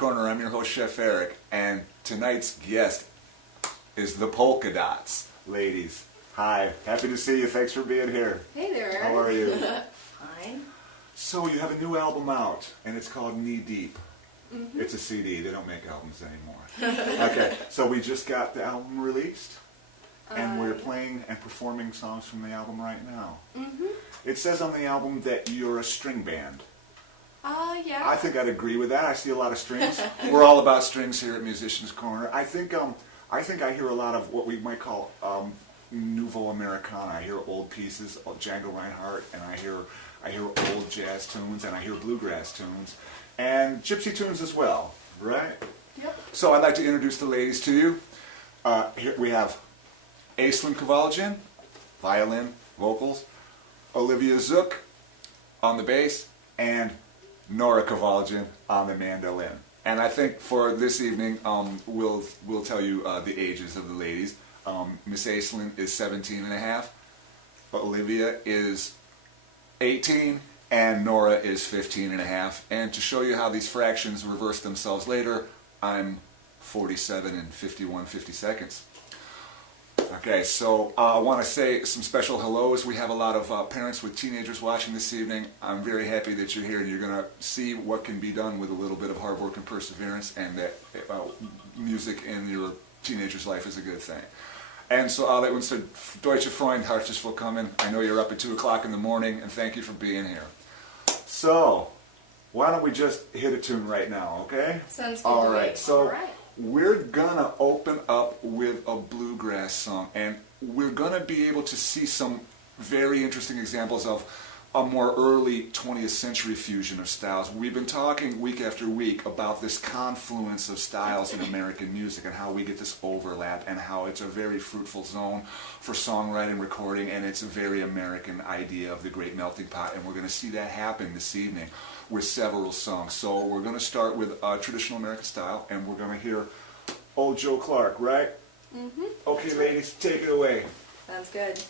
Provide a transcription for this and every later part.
Corner. I'm your host, Chef Eric, and tonight's guest is the Polka Dots. Ladies, hi. Happy to see you. Thanks for being here. Hey there, Eric. How are you? Fine. So you have a new album out, and it's called Knee Deep. Mm-hmm. It's a CD. They don't make albums anymore. Okay, so we just got the album released, and we're playing and performing songs from the album right now. Mm-hmm. It says on the album that you're a string band. Yeah. I think I'd agree with that. I see a lot of strings. We're all about strings here at Musicians Corner. I think I hear a lot of what we might call Nouveau Americana. I hear old pieces of Django Reinhardt, and I hear old jazz tunes, and I hear bluegrass tunes, and gypsy tunes as well, right? Yep. So I'd like to introduce the ladies to you. Here we have Aislinn Kovaljian, violin, vocals, Olivia Zook on the bass, and Nora Kovaljian on the mandolin. And I think for this evening, we'll tell you the ages of the ladies. Miss Aislinn is 17 and a half, Olivia is 18, and Nora is 15 and a half. And to show you how these fractions reverse themselves later, I'm 47 and 51 50-seconds. Okay, so I want to say some special hellos. We have a lot of parents with teenagers watching this evening. I'm very happy that you're here, and you're going to see what can be done with a little bit of hard work and perseverance, and that music in your teenager's life is a good thing. And so alle unsere deutsche Freunde, herzlich willkommen. I know you're up at 2 o'clock in the morning, and thank you for being here. So, why don't we just hit a tune right now, okay? Sounds good. All right, so... All right. We're gonna open up with a bluegrass song, and we're gonna be able to see some very interesting examples of a more early 20th century fusion of styles. We've been talking week after week about this confluence of styles in American music and how we get this overlap and how it's a very fruitful zone for songwriting, recording, and it's a very American idea of the great melting pot, and we're gonna see that happen this evening with several songs. So we're going to start with traditional American style, and we're going to hear Old Joe Clark, right? Mm-hmm. Okay, ladies, take it away. Sounds good.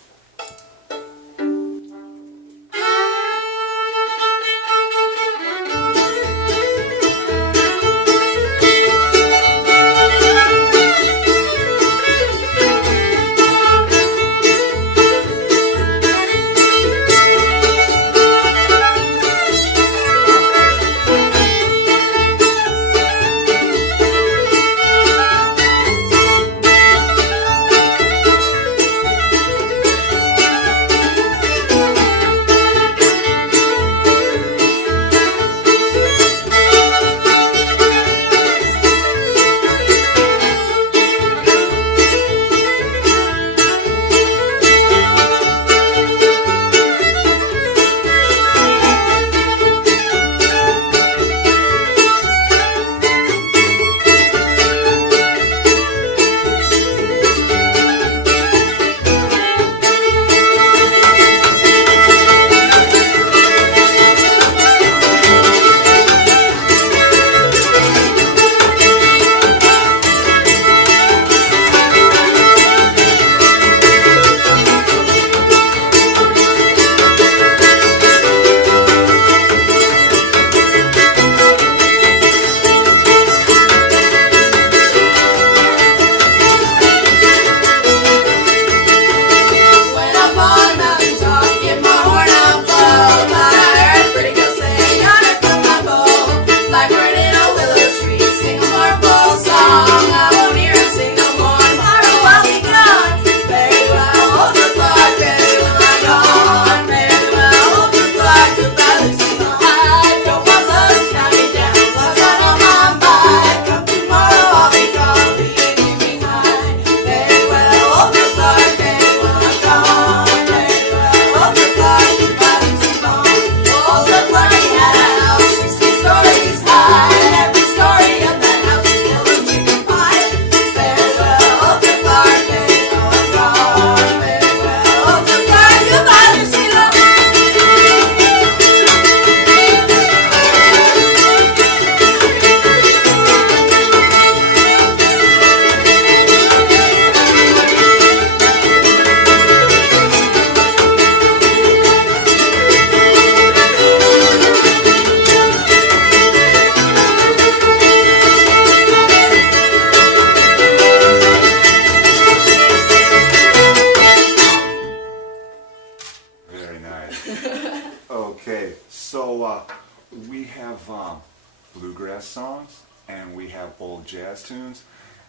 bluegrass songs, and we have old jazz tunes,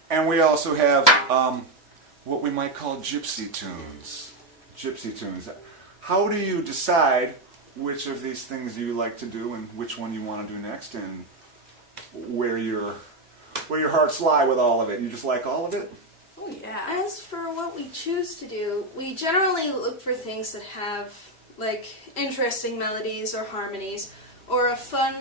and we also have what we might call gypsy tunes. Gypsy tunes. How do you decide which of these things you like to do and which one you want to do next, and where your hearts lie with all of it? You just like all of it? Oh yeah. As for what we choose to do, we generally look for things that have like interesting melodies or harmonies or a fun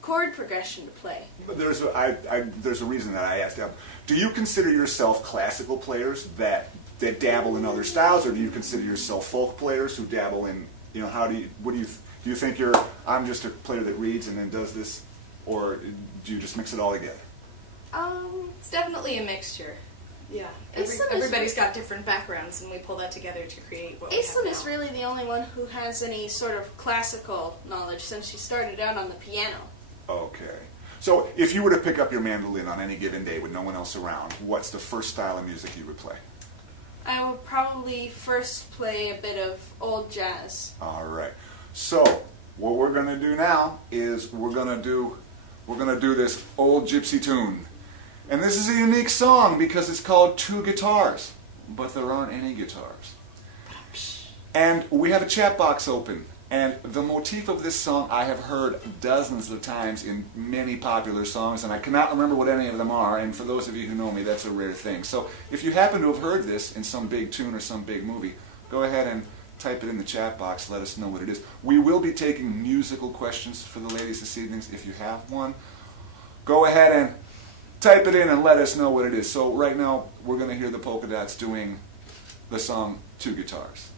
chord progression to play. But there's a reason that I asked that. Do you consider yourself classical players that dabble in other styles, or do you consider yourself folk players who dabble in, how do you think I'm just a player that reads and then does this, or do you just mix it all together? It's definitely a mixture. Yeah. Everybody's got different backgrounds, and we pull that together to create what we have Aislinn is now. really the only one who has any sort of classical knowledge since she started out on the piano. Okay. So if you were to pick up your mandolin on any given day with no one else around, what's the first style of music you would play? I would probably first play a bit of old jazz. All right. So what we're going to do now is we're going to do this old gypsy tune. And this is a unique song because it's called Two Guitars, but there aren't any guitars. And we have a chat box open. And the motif of this song I have heard dozens of times in many popular songs, and I cannot remember what any of them are, and for those of you who know me, that's a rare thing. So if you happen to have heard this in some big tune or some big movie, go ahead and type it in the chat box, let us know what it is. We will be taking musical questions for the ladies this evening. If you have one, go ahead and type it in and let us know what it is. So right now, we're going to hear the Polka Dots doing the song Two Guitars.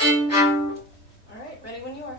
All right, ready when you are.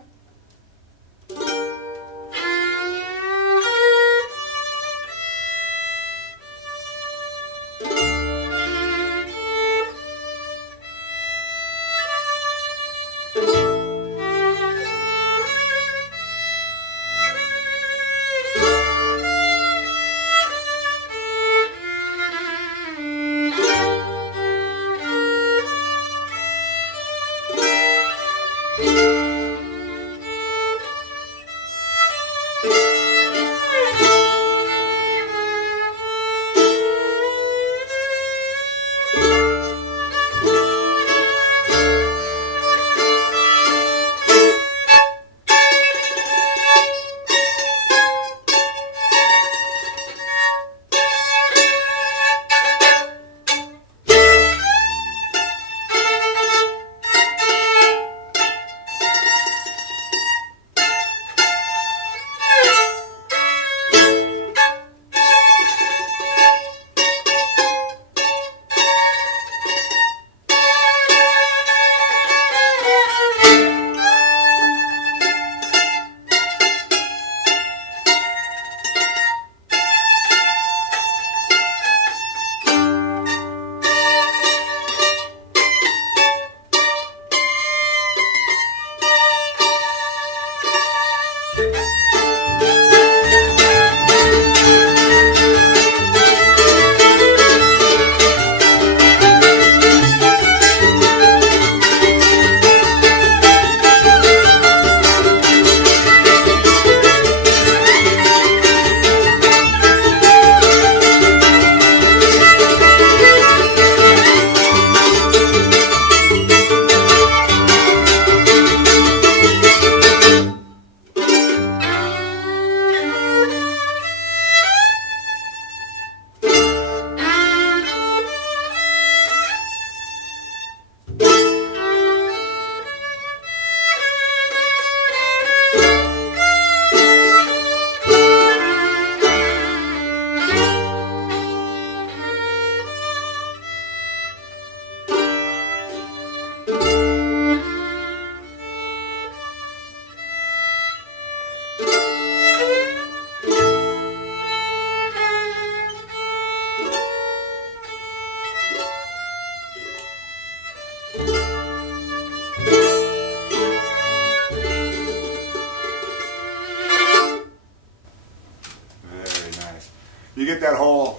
You get that whole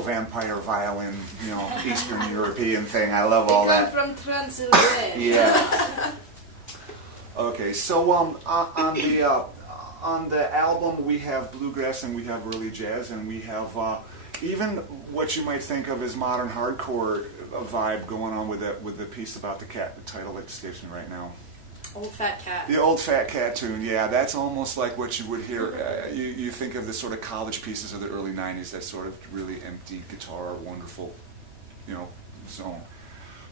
vampire violin, Eastern European thing. I love all They come that. from Transylvania. Yeah. Okay, so on the album we have bluegrass and we have early jazz and we have even what you might think of as modern hardcore vibe going on with the piece about the cat. The title that escapes me right now. Old Fat Cat. The Old Fat Cat tune, yeah, that's almost like what you would hear. You think of the sort of college pieces of the early '90s, that sort of really empty guitar, wonderful, zone.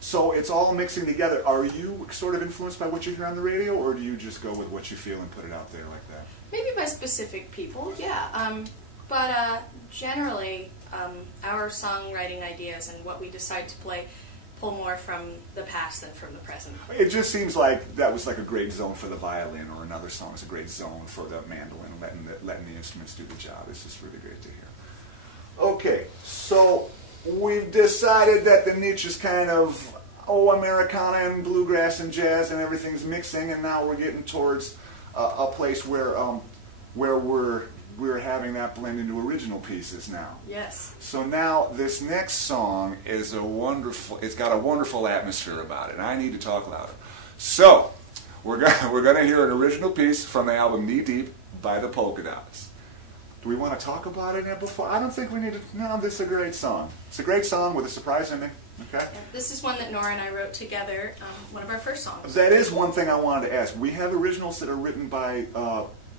So it's all mixing together. Are you sort of influenced by what you hear on the radio, or do you just go with what you feel and put it out there like that? Maybe by specific people, yeah. But generally, our songwriting ideas and what we decide to play pull more from the past than from the present. It just seems like that was like a great zone for the violin, or another song is a great zone for the mandolin, letting the instruments do the job. It's just really great to hear. Okay, so we've decided that the niche is kind of Americana and bluegrass and jazz and everything's mixing, and now we're getting towards a place where we're having that blend into original pieces now. Yes. So now this next song is it's got a wonderful atmosphere about it, and I need to talk louder. So we're gonna hear an original piece from the album Knee Deep by the Polka Dots. Do we want to talk about it before? I don't think we need to. No, this is a great song. It's a great song with a surprise ending. Okay. Yeah, this is one that Nora and I wrote together. One of our first songs. That is one thing I wanted to ask. We have originals that are written by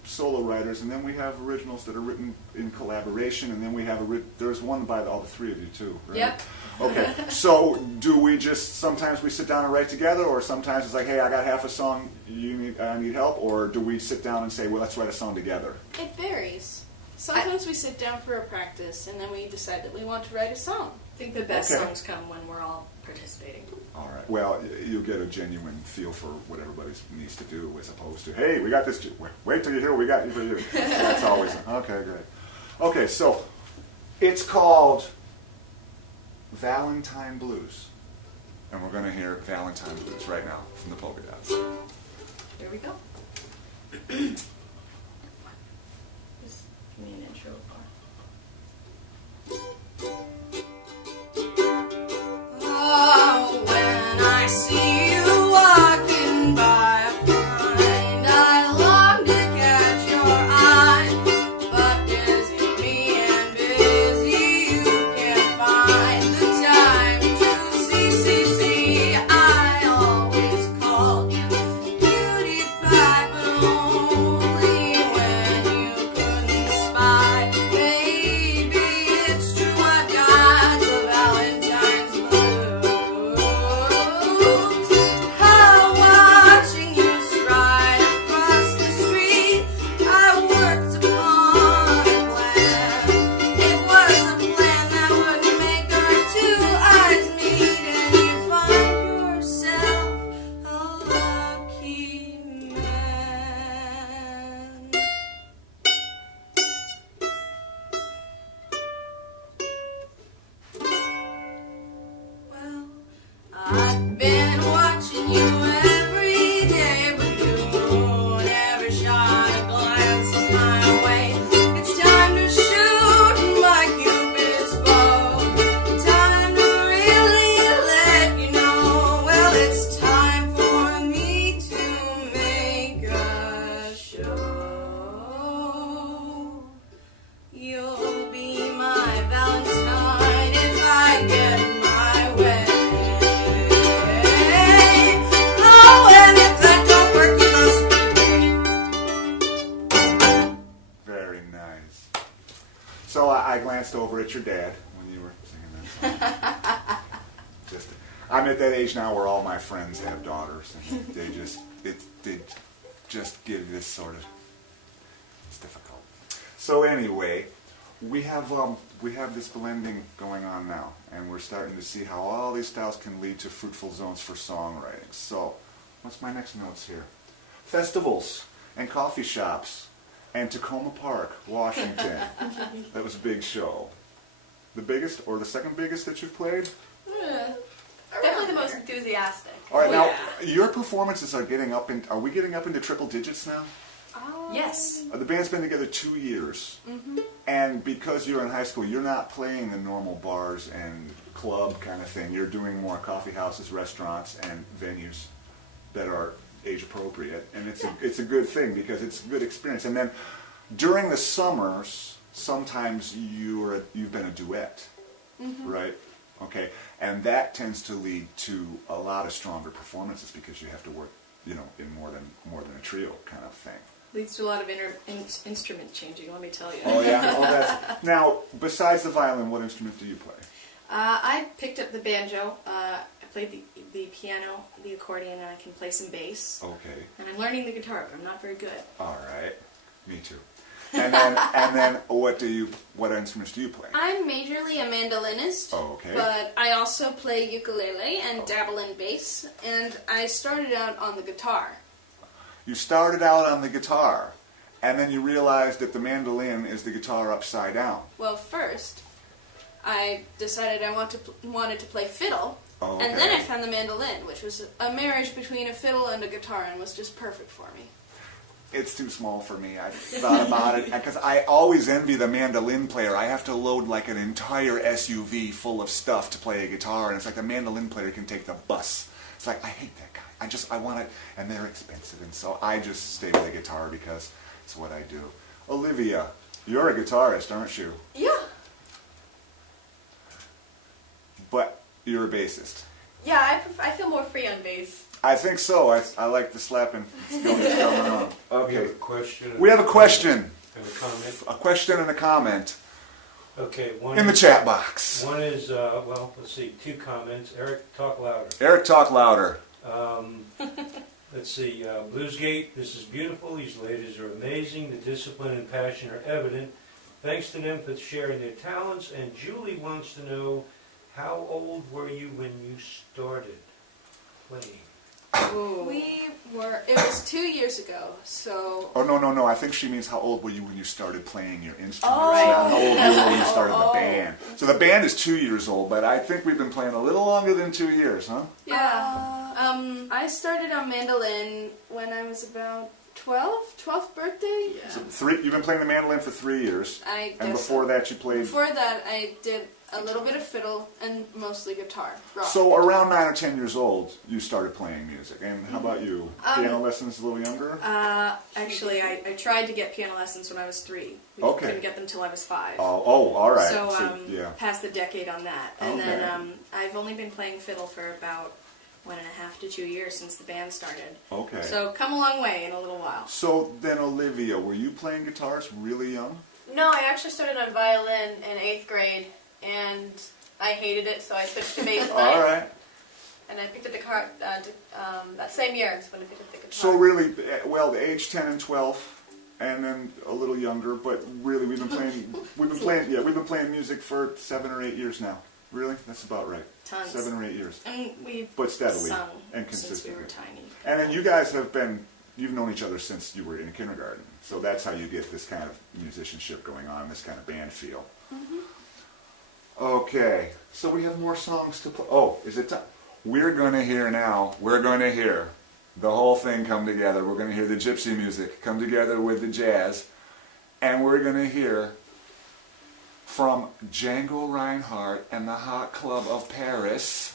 solo writers, and then we have originals that are written in collaboration, and then we have there's one by all the three of you too, right? Yep. Okay. So do we just sometimes we sit down and write together, or sometimes it's like, hey, I got half a song, I need help, or do we sit down and say, well, let's write a song together? It varies. Sometimes we sit down for a practice and then we decide that we want to write a song. I think the best Okay. songs come when we're all participating. All right. Well, you'll get a genuine feel for what everybody needs to do, as opposed to, hey, we got this. Wait till you hear what we got for you. That's always okay. Great. Okay, so it's called Valentine Blues, and we're going to hear Valentine Blues right now from the Polka Dots. Here we go. Just give me an intro. Oh, when I see you walking by, I find I long to catch your eye. But busy, being busy, you can't find the time to see. I always called you beauty pie, but only when you couldn't spy. Maybe it's true, I've got the Valentine's blues. How watching you stride across the street, I worked upon a plan. It was a plan that would make our two eyes meet, and you'd find yourself a lucky man. Well, I've been watching you every day, but you never shot a glance my way. It's time to shoot my Cupid's bow. Time to really let you know. Well, it's time for me to make a show. You'll be my Valentine if I get my way. Oh, and if that don't work, you must be. Very nice. So I glanced over at your dad when you were singing that song. I'm at that age now where all my friends have daughters, and they just give this sort of. It's difficult. So anyway, we have this blending going on now, and we're starting to see how all these styles can lead to fruitful zones for songwriting. So, what's my next notes here? Festivals and coffee shops and Tacoma Park, Washington. That was a big show. The biggest or the second biggest that you've played? Definitely the most enthusiastic. All right, now Yeah. your performances are getting up in. Are we getting up into triple digits now? Yes. The band's been together 2 years, and because you're in high school, you're not playing the normal bars and club kind of thing. You're doing more coffee houses, restaurants, and venues that are age appropriate, and it's a good thing because it's a good experience. And then during the summers, sometimes you've been a duet, right? Okay, and that tends to lead to a lot of stronger performances because you have to work, in more than a trio kind of thing. Leads to a lot of instrument changing, let me tell you. Oh yeah. Now, besides the violin, what instrument do you play? I picked up the banjo. I played the piano, the accordion, and I can play some bass. Okay. And I'm learning the guitar, but I'm not very good. All right. Me too. And then what instruments do you play? I'm majorly a mandolinist. Oh, okay. But I also play ukulele and dabble in bass. And I started out on the guitar. You started out on the guitar, and then you realized that the mandolin is the guitar upside down. Well, first, I decided I wanted to play fiddle. Oh, And then okay. I found the mandolin, which was a marriage between a fiddle and a guitar, and was just perfect for me. It's too small for me. I thought about it because I always envy the mandolin player. I have to load like an entire SUV full of stuff to play a guitar, and it's like the mandolin player can take the bus. It's like, I hate that guy. I want it, and they're expensive, and so I just stay with the guitar because it's what I do. Olivia, you're a guitarist, aren't you? Yeah. But you're a bassist. Yeah, I feel more free on bass. I think so. I like the slapping. It's going on. We have Okay. a question. We have a question. And a comment. A question and a comment Okay, one in the is, chat box. One is, let's see, 2 comments. Eric, talk louder. Eric, talk louder. Let's see, Bluesgate, this is beautiful. These ladies are amazing. The discipline and passion are evident. Thanks to them for sharing their talents. And Julie wants to know, how old were you when you started playing? Ooh. It was 2 years ago, so... Oh, no. I think she means how old were you when you started playing your instrument. Oh. Not how old you were when you started the band. So the band is 2 years old, but I think we've been playing a little longer than 2 years, huh? Yeah. I started on mandolin when I was about 12th birthday. Yeah. So you've been playing the mandolin for 3 years. I And guess before so. that you played... Before that, I did a little bit of fiddle and mostly guitar. Rock. So around 9 or 10 years old, you started playing music. And how about you? Piano lessons a little younger? Actually, I tried to get piano lessons when I was 3. We Okay. couldn't get them till I was 5. Oh, all right. So, yeah. past the decade on that. And Okay. then I've only been playing fiddle for about 1.5 to 2 years since the band started. Okay. So come a long way in a little while. So then, Olivia, were you playing guitars really young? No, I actually started on violin in 8th grade, and I hated it, so I switched to bass. All right. And I picked up the guitar that same year is when I picked up the guitar. So really, well, the age 10 and 12, and then a little younger, but really we've been playing music for 7 or 8 years now. Really? That's about right. Tons. 7 or 8 years. And we've But steadily sung and since we consistently. were tiny. And then you guys you've known each other since you were in kindergarten. So that's how you get this kind of musicianship going on, this kind of band feel. Okay, so we have more songs to play. Oh, is it time? We're going to hear the whole thing come together. We're going to hear the gypsy music come together with the jazz. And we're going to hear from Django Reinhardt and the Hot Club of Paris.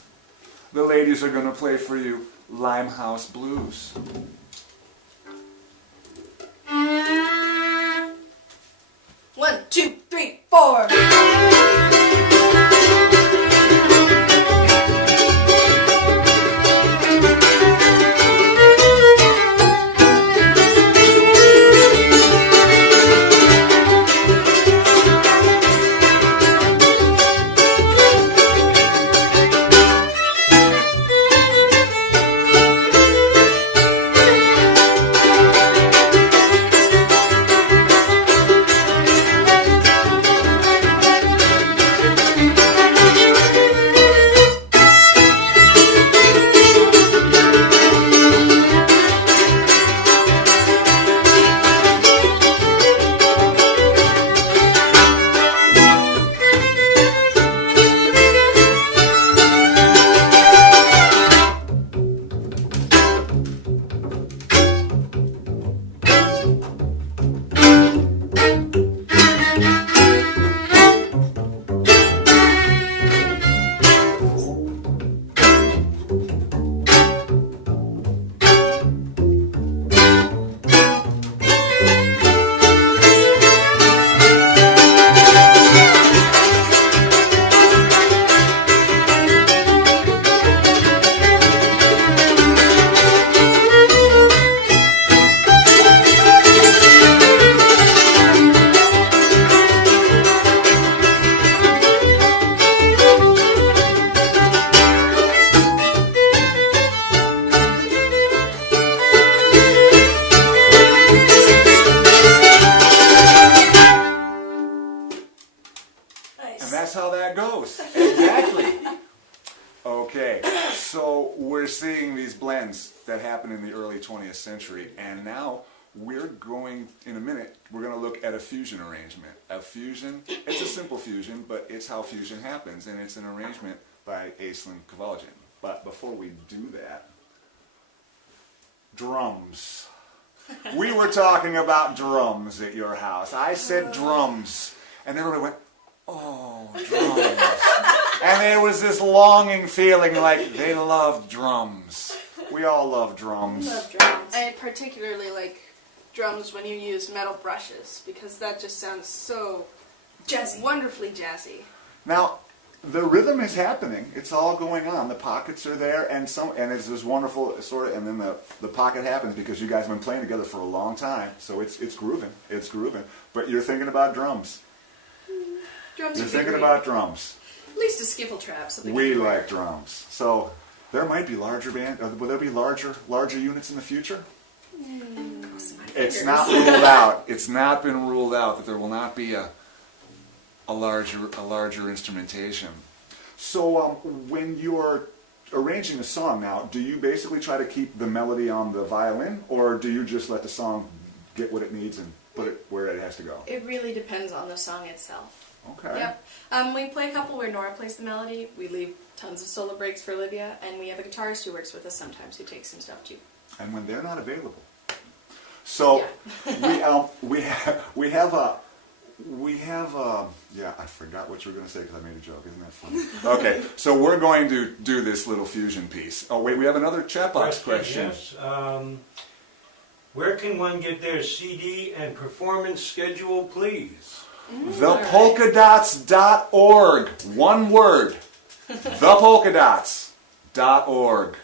The ladies are going to play for you Limehouse Blues. One, two, three, four. how that goes. Exactly. Okay, so we're seeing these blends that happen in the early 20th century, and now we're going, in a minute, we're going to look at a fusion arrangement. A fusion, it's a simple fusion, but it's how fusion happens, and it's an arrangement by Aislinn Kvaljen. But before we do that, drums. We were talking about drums at your house. I said drums, and everybody went, oh, drums. And there was this longing feeling like they loved drums. We all love drums. Love drums. I particularly like drums when you use metal brushes because that just sounds so Jazzy. wonderfully jazzy. Now, the rhythm is happening. It's all going on. The pockets are there, and it's this wonderful sort of, and then the pocket happens because you guys have been playing together for a long time, so it's grooving. It's grooving. But you're thinking about drums. Drums You're would be thinking great. about drums. At least a skiffle trap. Something We different. like drums. So there might be larger band. Will there be larger units in the future? Crossing my It's fingers. not ruled out. It's not been ruled out that there will not be a larger instrumentation. So when you're arranging a song now, do you basically try to keep the melody on the violin, or do you just let the song get what it needs and put it where it has to go? It really depends on the song itself. Okay. Yep. We play a couple where Nora plays the melody. We leave tons of solo breaks for Olivia, and we have a guitarist who works with us sometimes who takes some stuff too. And when they're not available. So we have yeah, I forgot what you were going to say because I made a joke. Isn't that funny? Okay, so we're going to do this little fusion piece. Oh wait, we have another chat box question. Yes. Where can one get their CD and performance schedule, please? Thepolkadots.org. One word. Thepolkadots.org.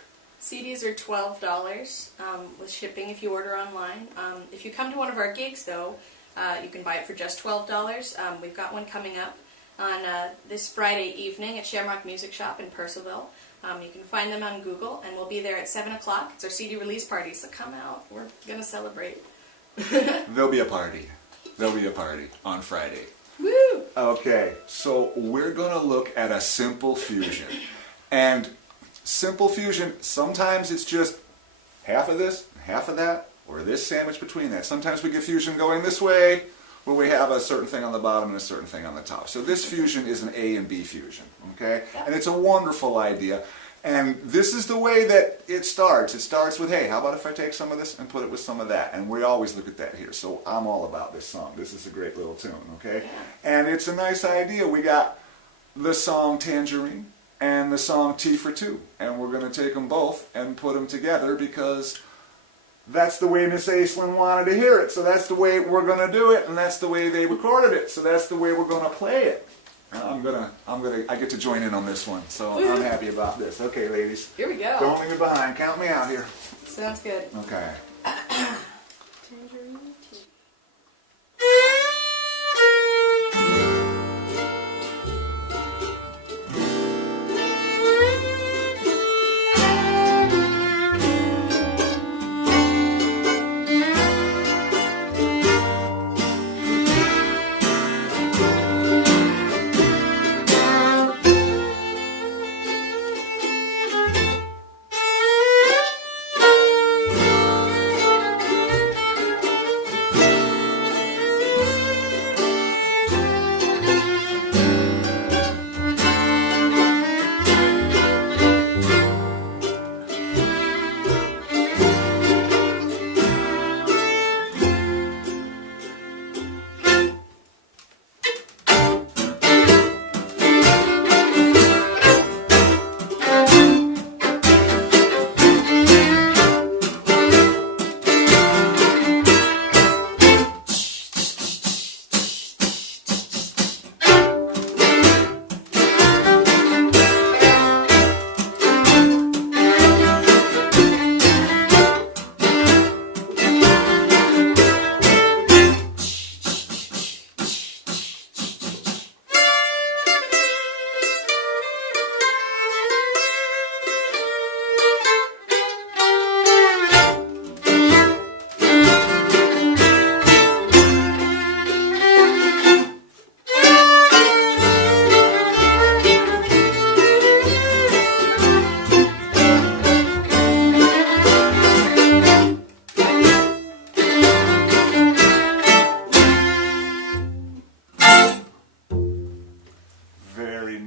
CDs are $12 with shipping if you order online. If you come to one of our gigs, though, you can buy it for just $12. We've got one coming up on this Friday evening at Shamrock Music Shop in Purcellville. You can find them on Google, and we'll be there at 7 o'clock. It's our CD release party, so come out. We're going to celebrate. There'll be a party. There'll be a party on Friday. Woo! Okay, so we're going to look at a simple fusion. And simple fusion, sometimes it's just half of this, half of that, or this sandwich between that. Sometimes we get fusion going this way, where we have a certain thing on the bottom and a certain thing on the top. So this fusion is an A and B fusion, okay? And it's a wonderful idea. And this is the way that it starts. It starts with, hey, how about if I take some of this and put it with some of that? And we always look at that here. So I'm all about this song. This is a great little tune, okay? And it's a nice idea. We got the song Tangerine and the song Tea for Two. And we're going to take them both and put them together because that's the way Miss Aislinn wanted to hear it. So that's the way we're going to do it, and that's the way they recorded it. So that's the way we're going to play it. I get to join in on this one, so I'm happy about this. Okay, ladies. Here we go. Don't leave me behind. Count me out here. Sounds good. Okay. Tangerine tea. Thank you.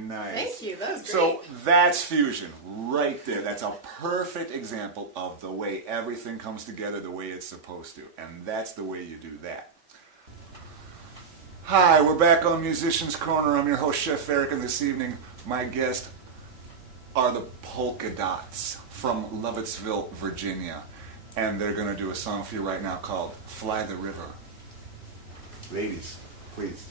Nice. Thank you. That was great. So that's fusion right there. That's a perfect example of the way everything comes together the way it's supposed to. And that's the way you do that. Hi, we're back on Musician's Corner. I'm your host, Chef Eric, and this evening my guests are the Polka Dots from Lovettsville, Virginia. And they're going to do a song for you right now called Fly the River. Ladies, please.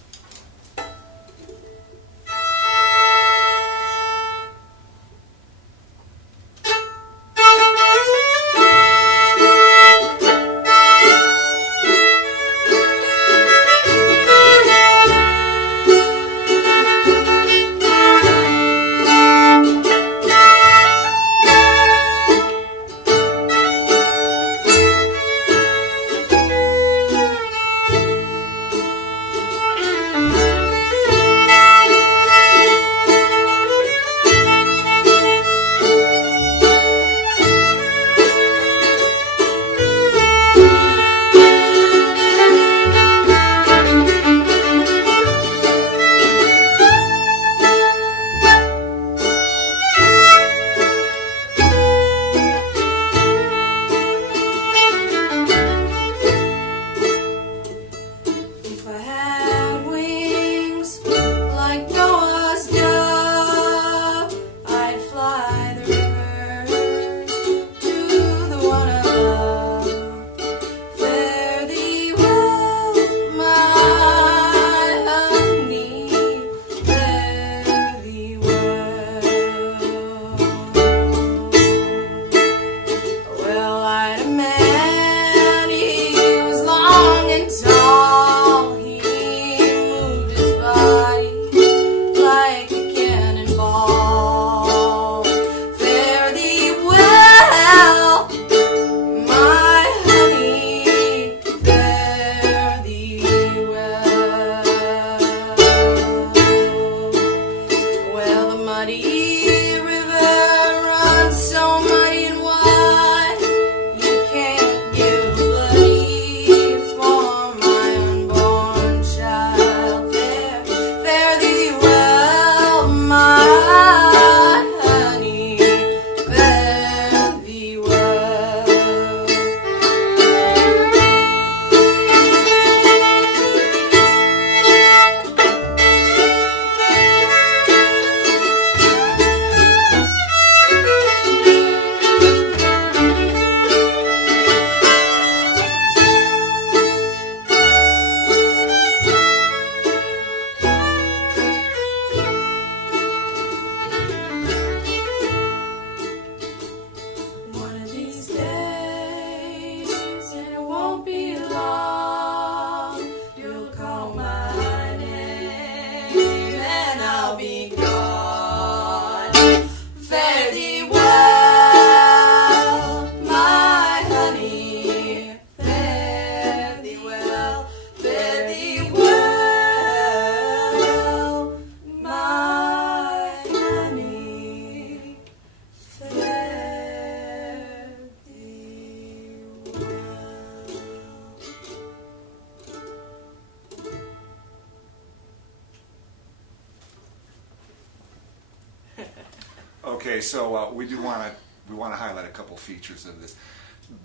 Okay, so we want to highlight a couple features of this.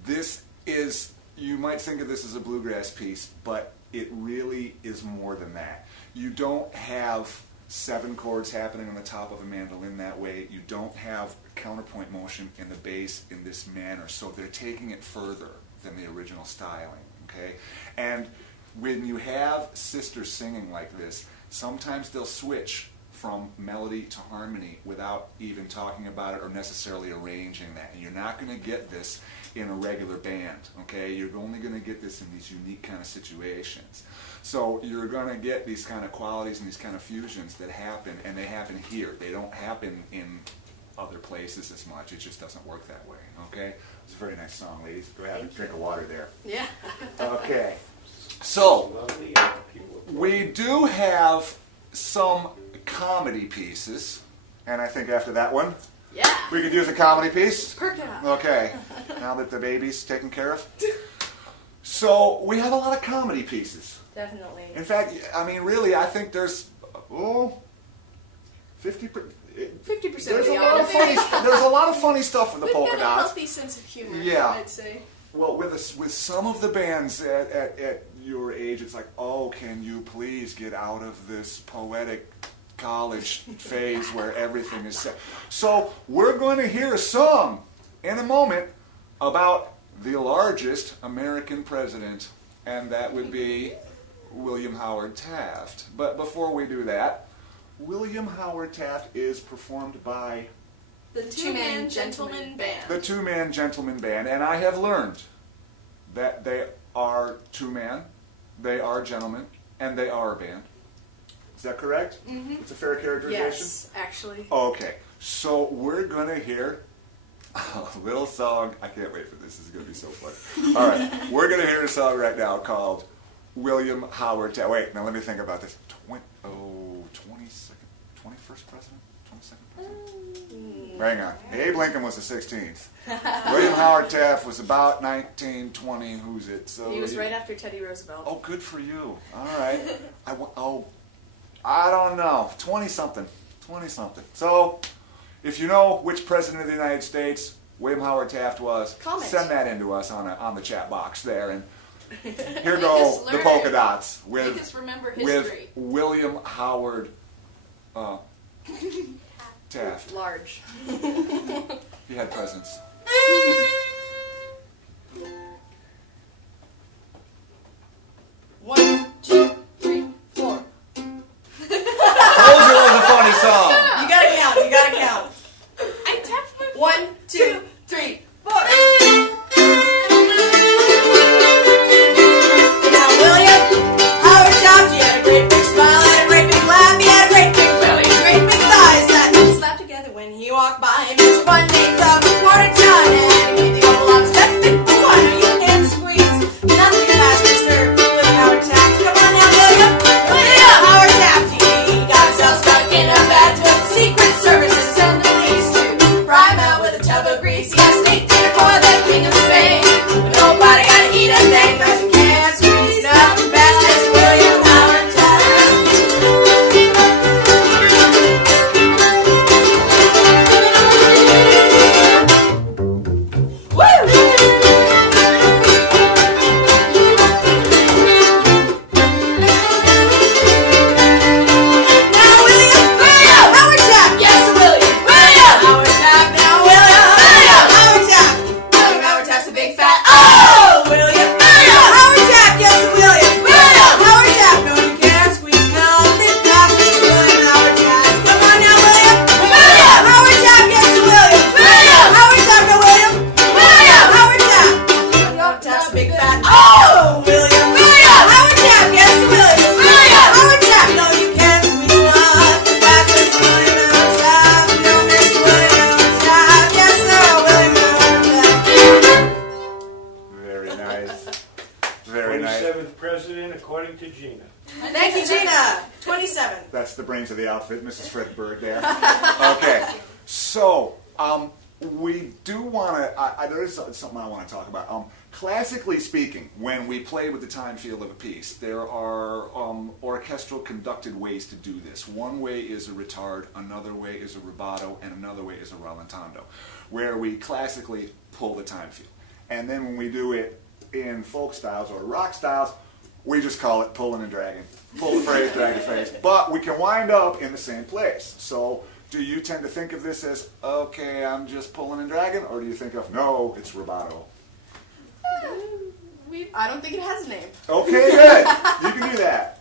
This is, you might think of this as a bluegrass piece, but it really is more than that. You don't have 7 chords happening on the top of a mandolin that way. You don't have counterpoint motion in the bass in this manner, so they're taking it further than the original styling, okay? And when you have sisters singing like this, sometimes they'll switch from melody to harmony without even talking about it or necessarily arranging that. And you're not going to get this in a regular band, okay? You're only going to get this in these unique kind of situations. So you're going to get these kind of qualities and these kind of fusions that happen, and they happen here. They don't happen in other places as much. It just doesn't work that way, okay? It's a very nice song, ladies. Go ahead and drink of water there. Yeah. Okay. So, Lovely. we do have some comedy pieces, and I think after that one, Yeah. we could use a comedy piece. Perk it up. Okay, now that the baby's taken care of. So, we have a lot of comedy pieces. Definitely. In fact, I mean, really, I think there's 50%. 50% There's of a the lot of funny. There's a lot of funny stuff in the We've polka got a dots. healthy sense of humor, Yeah. I'd say. Well, with some of the bands at your age, it's like, oh, can you please get out of this poetic college phase where everything is set? So we're going to hear a song in a moment about the largest American president, and that would be William Howard Taft. But before we do that, William Howard Taft is performed by The Two-Man Gentleman Band. the Two-Man Gentleman Band, and I have learned that they are two-man, they are gentlemen, and they are a band. Is that correct? Mm-hmm. It's a fair characterization? Yes, actually. Okay, so we're going to hear a little song. I can't wait for this. This is going to be so fun. All right, we're going to hear a song right now called William Howard Taft. Wait, now let me think about this. 21st president? 22nd president? Hang on. Abe Lincoln was the 16th. William Howard Taft was about 1920. Who's it? So He was right after Teddy Roosevelt. Oh, good for you. All right. I don't know. 20-something. 20-something. So, if you know which president of the United States William Howard Taft was, Comment. send that in to us on the chat box there. And here Make go us the learn. polka dots Make us remember with history. William Howard Taft. Large. He had presents. One, two, three, four. Told you it was a funny song. You gotta count. You gotta count. I tapped my 1, 2, 3, 4. Now William Howard Taft, he had a great big smile and a great big laugh. He had a great big belly, great big thighs that slapped together when he walked by. And Mr. One named the quarter ton and he gave the couple lots left big one. You can't squeeze nothing past Mr. William Howard Taft. Come on now, William. William Howard Taft, he got himself stuck in a bathtub. Secret Services sent the police to pry him out with a tub of grease. He got steak dinner for the King of Spain. But nobody got to eat a thing 'cause you can't squeeze nothing past Mr. William Howard Taft. Now William Howard Taft, yes William Howard Taft. Now William Howard Taft. William Howard Taft's a big fat William Howard Taft, yes William Howard Taft. No, you can't squeeze nothing past this William Howard Taft. Come on now, William Howard Taft, yes William Howard Taft. No, William Howard Taft. William Howard Taft's a big fat William Howard Taft, yes William Howard Taft. No, you can't squeeze nothing past this William Howard Taft. No, Mr. William Howard Taft, yes sir, William Howard Taft. Very nice. Very nice. 27th president, according to Gina. Thank you, Gina. 27. That's the brains of the outfit, Mrs. Fredberg there. Okay, so we do want to. There is something I want to talk about. Classically speaking, when we play with the time field of a piece, there are orchestral conducted ways to do this. One way is a retard, another way is a rubato, and another way is a rallentando, where we classically pull the time field. And then when we do it in folk styles or rock styles, we just call it pulling and dragging. Pull the phrase, drag the phrase. But we can wind up in the same place. So do you tend to think of this as, okay, I'm just pulling and dragging, or do you think of, no, it's rubato? I don't think it has a name. Okay, good. You can do that.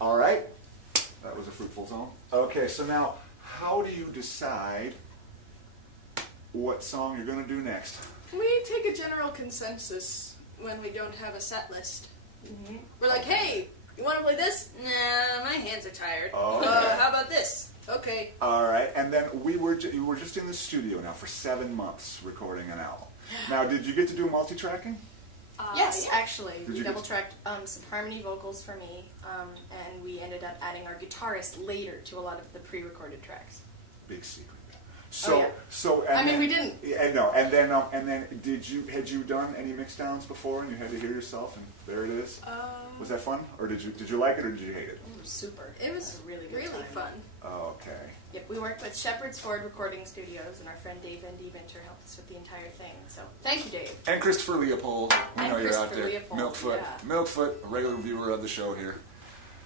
All right. That was a fruitful song. Okay, so now, how do you decide what song you're going to do next? We take a general consensus when we don't have a set list. We're like, hey, you want to play this? Nah, my hands are tired. Oh. How about this? Okay. All right, and then you were just in the studio now for 7 months recording an album. Now, did you get to do multi-tracking? Yes, actually. Did We you double tracked some harmony vocals for me, and we ended up adding our guitarist later to a lot of the pre-recorded tracks. Big secret. So, yeah. so I and mean, then, we didn't. Yeah, no, and then had you done any mix downs before, and you had to hear yourself, and there it is? Was that fun, or did you like it, or did you hate it? It was super. It was a really good really time. fun. Oh, okay. Yep, we worked with Shepherd's Ford Recording Studios, and our friend Dave Van Deventer helped us with the entire thing. So thank you, Dave. And Christopher Leopold, we And know you're out Christopher there. Leopold, Milkfoot, yeah. Milkfoot, a regular viewer of the show here.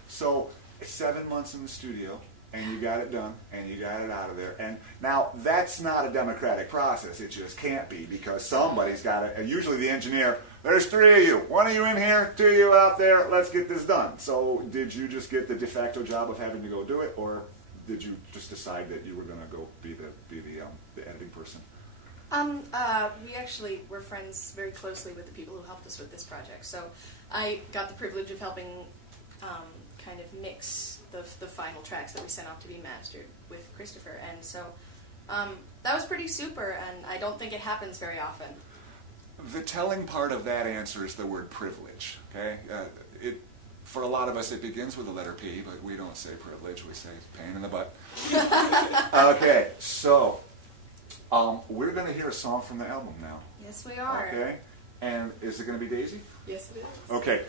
So 7 months in the studio, and you got it done, and you got it out of there. And now that's not a democratic process. It just can't be, because somebody's got to. And usually the engineer. There's 3 of you. 1 of you in here, 2 of you out there. Let's get this done. So did you just get the de facto job of having to go do it, or did you just decide that you were going to go be the editing person? We actually were friends very closely with the people who helped us with this project. So I got the privilege of helping kind of mix the final tracks that we sent off to be mastered with Christopher. And so that was pretty super, and I don't think it happens very often. The telling part of that answer is the word privilege. Okay, for a lot of us it begins with the letter P, but we don't say privilege. We say pain in the butt. Okay, so we're going to hear a song from the album now. Yes, we are. Okay, and is it going to be Daisy? Yes, it is. Okay,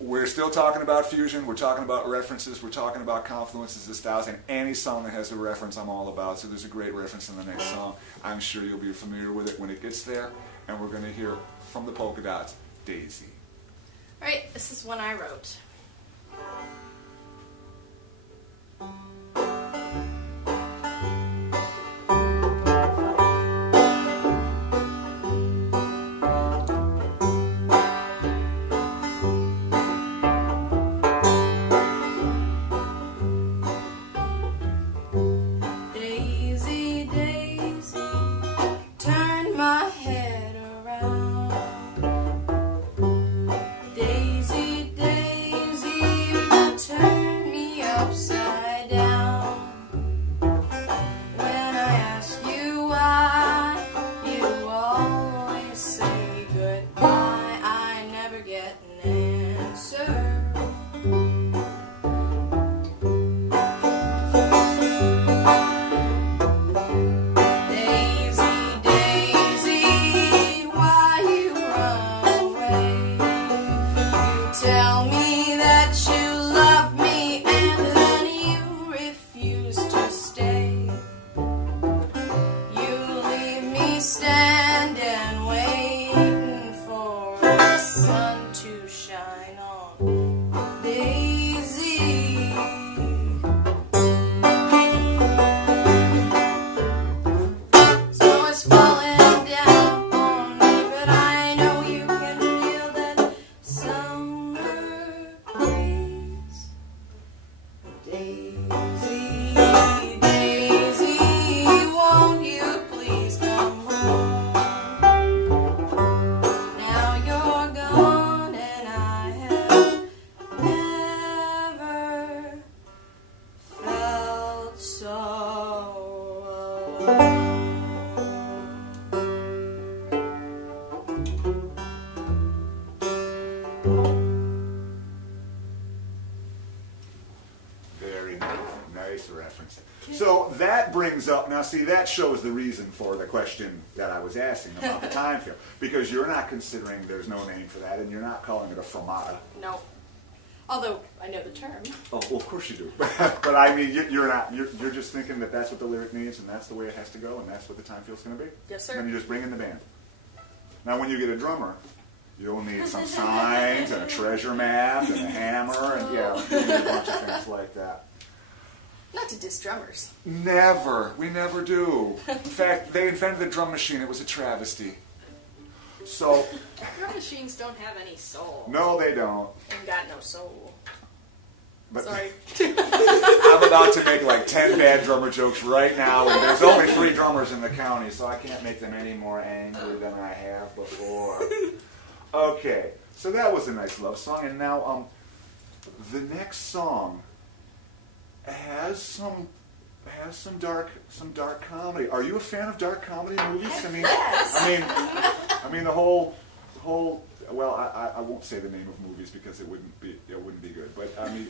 we're still talking about fusion. We're talking about references. We're talking about confluences of styles. And any song that has a reference, I'm all about. So there's a great reference in the next song. I'm sure you'll be familiar with it when it gets there. And we're going to hear from the Polka Dots, Daisy. All right, this is one I wrote. Daisy, Daisy, turn my head around. Daisy, Daisy, you turn me upside down. When I ask you why, you always say goodbye. I never get an answer. Daisy, Daisy, why you run away? You tell me that you love me and then you refuse to stay. You leave me standing waiting for the sun to shine on. Daisy. Snow is falling down on me, but I know you can feel that summer breeze. Daisy, Daisy, won't you please come home? Now you're gone and I have never felt so alone. Very nice reference. So that brings up, now see, that shows the reason for the question that I was asking about the time field. Because you're not considering there's no name for that, and you're not calling it a fermata. No. Although I know the term. Oh, well, of course you do. But I mean, you're just thinking that that's what the lyric needs, and that's the way it has to go, and that's what the time field's going to be? Yes, sir. And then you just bring in the band. Now, when you get a drummer, you'll need some signs, and a treasure map, and a hammer, and yeah, you'll need a bunch of things like that. Not to diss drummers. Never. We never do. In fact, they invented the drum machine. It was a travesty. So, Drum machines don't have any soul. no, they don't. Ain't got no soul. But Sorry. I'm about to make like 10 bad drummer jokes right now, and there's only 3 drummers in the county, so I can't make them any more angry than I have before. Okay, so that was a nice love song, and now the next song has some dark comedy. Are you a fan of dark comedy movies? I mean the whole. Well, I won't say the name of movies because it wouldn't be good. But I mean,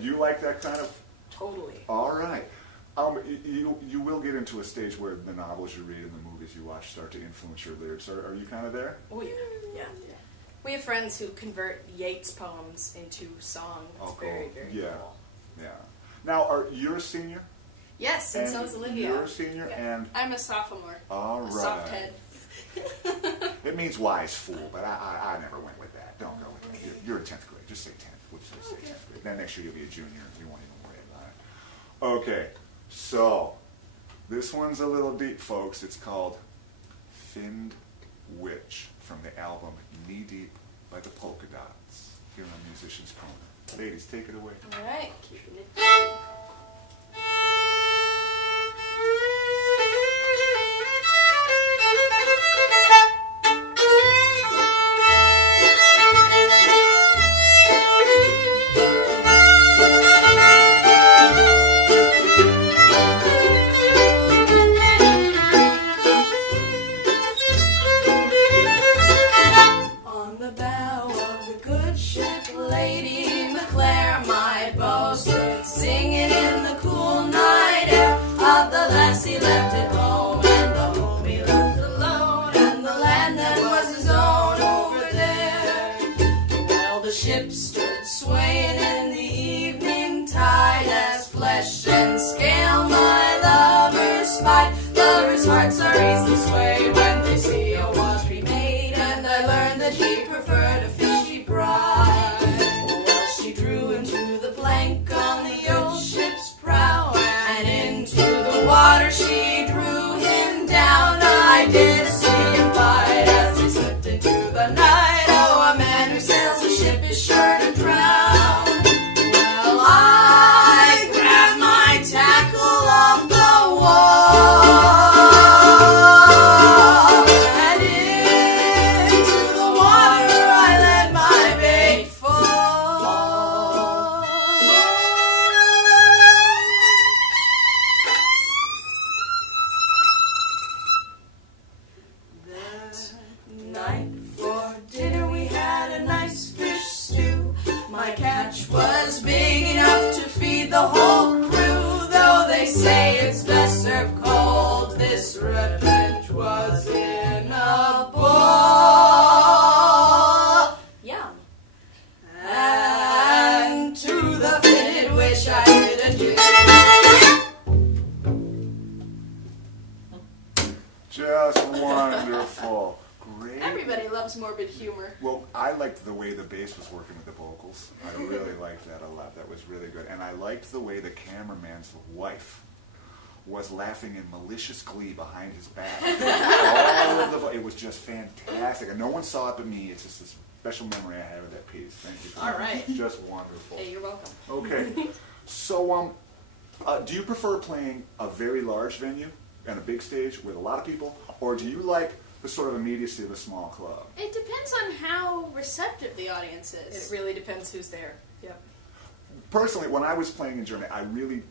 do you like that kind of? Totally. All right. You will get into a stage where the novels you read and the movies you watch start to influence your lyrics. Are you kind of there? Oh yeah, yeah. We have friends who convert Yeats poems into song. It's very, cool. very Yeah. cool. Yeah. Now, you're a senior? Yes, and so is Olivia. You're a senior, Yeah. and I'm a sophomore. all A right. soft head. It means wise fool, but I never went with that. Don't go with that. You're in 10th grade. Just say 10th. We'll just say 10th grade. Then next year you'll be a junior. You won't even worry about it. Okay, so this one's a little deep, folks. It's called Finned Witch from the album Knee Deep by the Polka Dots here on Musician's Corner. Ladies, take it away. All right, keeping it. On the bow of the good ship, Lady McClare, my bow stood singing in the cool night air of the lassie left at home, and the home he left alone, and the land that was his own over there. Well, the ship stood swaying in the evening tide as flesh and scale my lovers spied. Lovers' hearts are easily swayed when they see a watery maid, and I learned that he preferred a fishy bride. Well, she drew him to the plank on the old ship's prow, and into the water she drew him down. I did see him fight as they slipped into the night. Oh, a man who sails a ship is sure to drown. Well, I grabbed my tackle off the wall, and into the water I let my bait fall. That night for dinner we had a nice fish stew. My catch was big enough to feed the whole crew. Though they say it's best served cold, this revenge was in a bowl. Yum. And to the fitted wish I did adieu. Just wonderful. Great. Everybody loves morbid humor. Well, I liked the way the bass was working with the vocals. I really liked that a lot. That was really good. And I liked the way the cameraman's wife was laughing in malicious glee behind his back. All of it was just fantastic. And no one saw it but me. It's just a special memory I have of that piece. Thank you. For All that. right. Just wonderful. Hey, you're welcome. Okay. So, do you prefer playing a very large venue and a big stage with a lot of people, or do you like the sort of immediacy of a small club? It depends on how receptive the audience It is. really depends who's there. Yep. Personally, when I was playing in Germany, I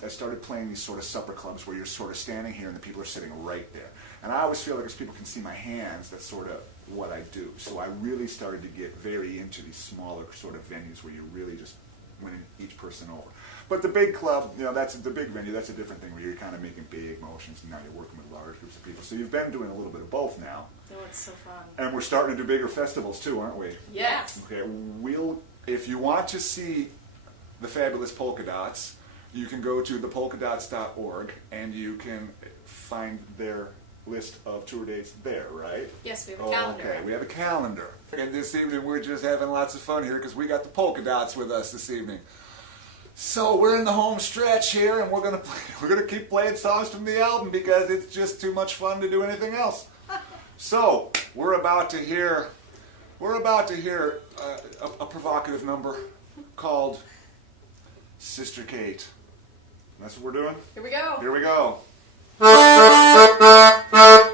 started playing these sort of supper clubs where you're sort of standing here and the people are sitting right there. And I always feel like as people can see my hands, that's sort of what I do. So I really started to get very into these smaller sort of venues where you're really just winning each person over. But the big club, that's the big venue, that's a different thing where you're kind of making big motions and now you're working with large groups of people. So you've been doing a little bit of both now. Oh, it's so fun. And we're starting to do bigger festivals too, aren't we? Yes. Okay, if you want to see the fabulous polka dots, you can go to thepolkadots.org and you can find their list of tour dates there, right? Yes, we have a calendar. Okay, we have a calendar. And this evening we're just having lots of fun here because we got the polka dots with us this evening. So we're in the home stretch here, and we're gonna keep playing songs from the album because it's just too much fun to do anything else. So we're about to hear a provocative number called Sister Kate. That's what we're doing. Here we go. Here we go. Sister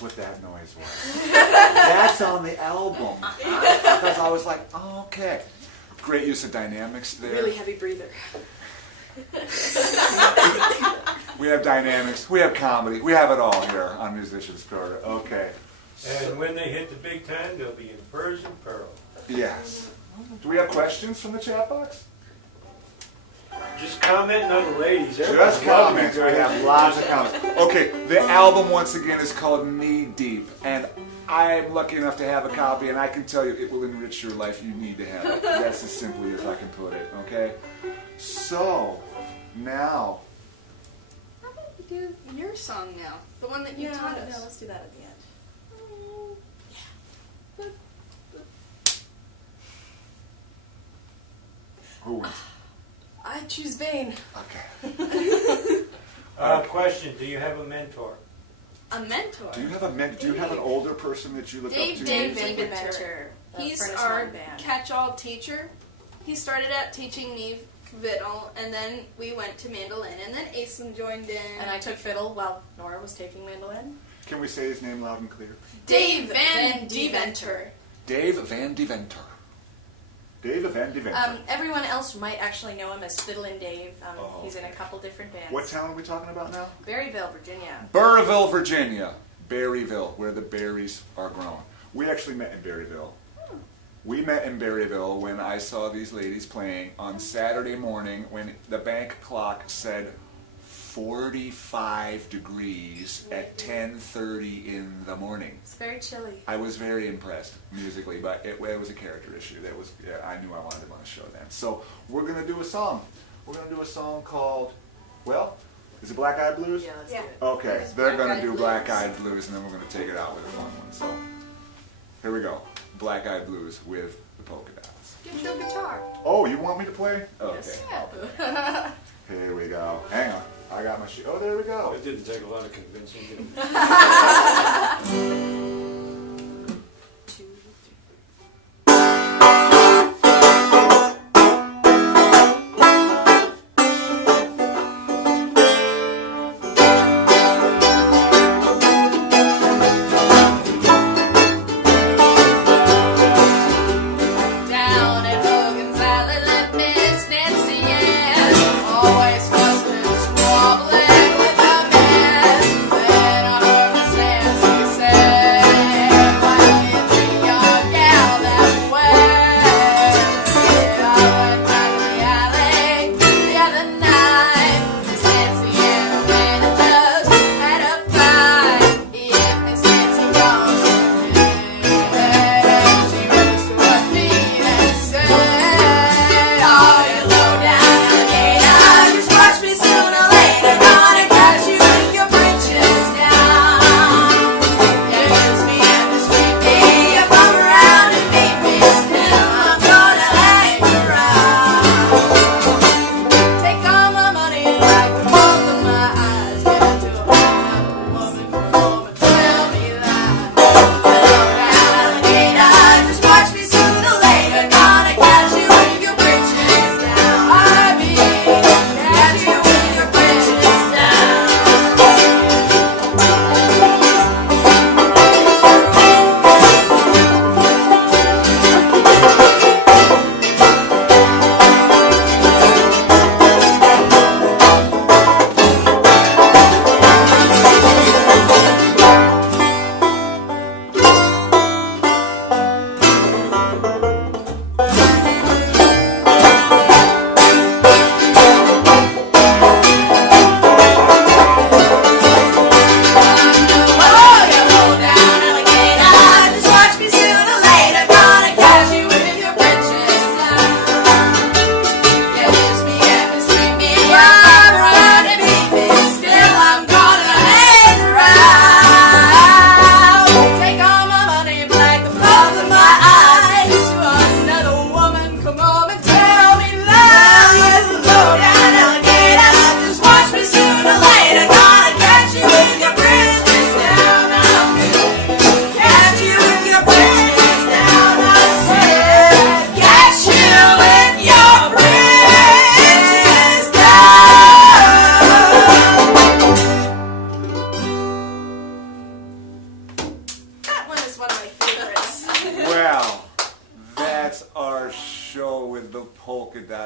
That's what that noise was. That's on the album. Because I was like, oh, okay. Great use of dynamics there. Really heavy breather. We have dynamics, we have comedy, we have it all here on Musicians Corner. Okay. And when they hit the big time, they'll be in furs and pearl. Yes. Do we have questions from the chat box? Just commenting on the ladies. Just Everybody's loving comments. you We guys. have lots of comments. Okay, the album once again is called Knee Deep, and I'm lucky enough to have a copy, and I can tell you it will enrich your life. You need to have it. That's as simply as I can put it. Okay. So now, How about we do your song now? The one that you taught us. let's do that at the end. who wins? I choose Vane. Okay. Question: do you have a mentor? A mentor. Do you have an older person that you look up to? Dave Dave Inventor. the He's Furnace our One band. catch-all teacher. He started out teaching me fiddle, and then we went to mandolin, and then Aislinn joined in. And I took fiddle while Nora was taking mandolin. Can we say his name loud and clear? Dave Van Van Deventer. Dave Van Deventer. Dave Van Deventer. Everyone else might actually know him as Fiddlin' Dave. Oh, He's in a couple different bands. What town are we talking about now? Berryville, Virginia. Burrillville, Virginia. Berryville, where the berries are grown. We actually met in Berryville. We met in Berryville when I saw these ladies playing on Saturday morning when the bank clock said 45 degrees at 10:30 in the morning. It's very chilly. I was very impressed musically, but it was a character issue. That was, yeah, I knew I wanted them on the show then. So we're gonna do a song. We're gonna do a song called, well, is it Black Eyed Blues? Yeah, let's Yeah. do it. Okay, It's they're Black gonna Eyed do Blues. Black Eyed Blues, and then we're gonna take it out with a fun one. So here we go, Black Eyed Blues with the polka dots. Get your guitar. Oh, you want me to play? Okay. Yes. Yeah. Here we go. Hang on, I got my shoe. Oh, there we go. It didn't take a lot of convincing. Did it? 2, 3. Down at Hogan's Alley, let Miss Nancy in. Always fussing and squabbling with a man. Then I heard Miss Nancy say,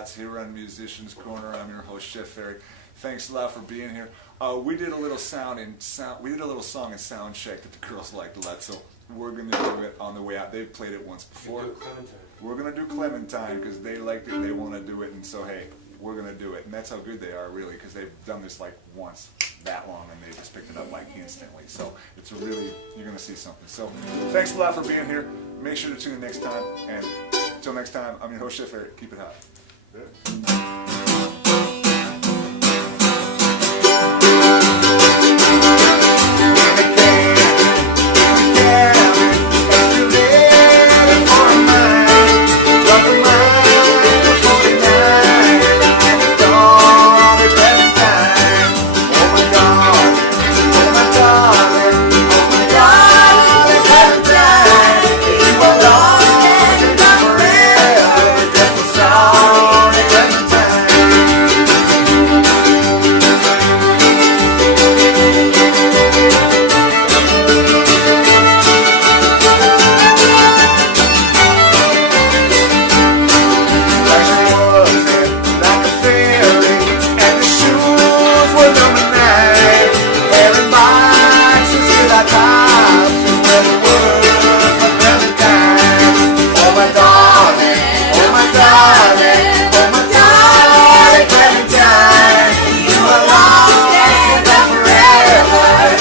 McPolkadots here on Musicians Corner. I'm your host, Chef Eric. Thanks a lot for being here. We did a little song in sound check that the girls liked a lot, so we're gonna do it on the way out. They've played it once before. We're gonna do Clementine because they liked it and they want to do it, and so hey, we're gonna do it. And that's how good they are, really, because they've done this like once that long and they just picked it up like instantly. So it's a really, you're gonna see something. So thanks a lot for being here. Make sure to tune in next time, and until next time, I'm your host, Chef Eric. Keep it hot.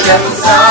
Jefferson.